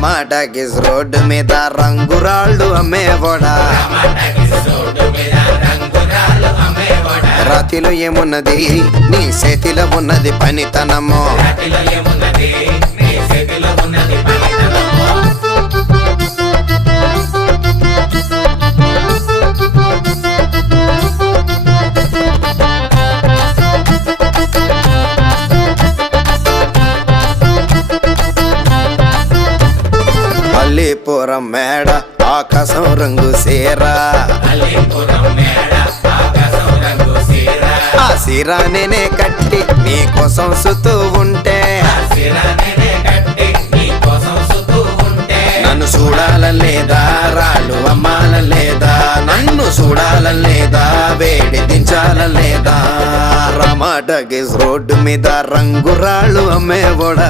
టమాటాకిస్ road మీద రంగురాళ్ళు అమ్మేవాడా రాతిలో ఏమున్నది నీ చేతిలో ఉన్నది పనితనము అల్లీపురం మేడ ఆకాశం రంగు సీరా ఆ సీరా నేనే కట్టి నీకోసం సుతూ ఉంటే నన్ను చూడాలలేదా రాళ్ళు అమ్మాలలేదా నన్ను చూడాలలేదా వేడి దించాలలేదా టమాటాకిస్ రోడ్డు మీద రంగురాళ్ళు అమ్మేవాడా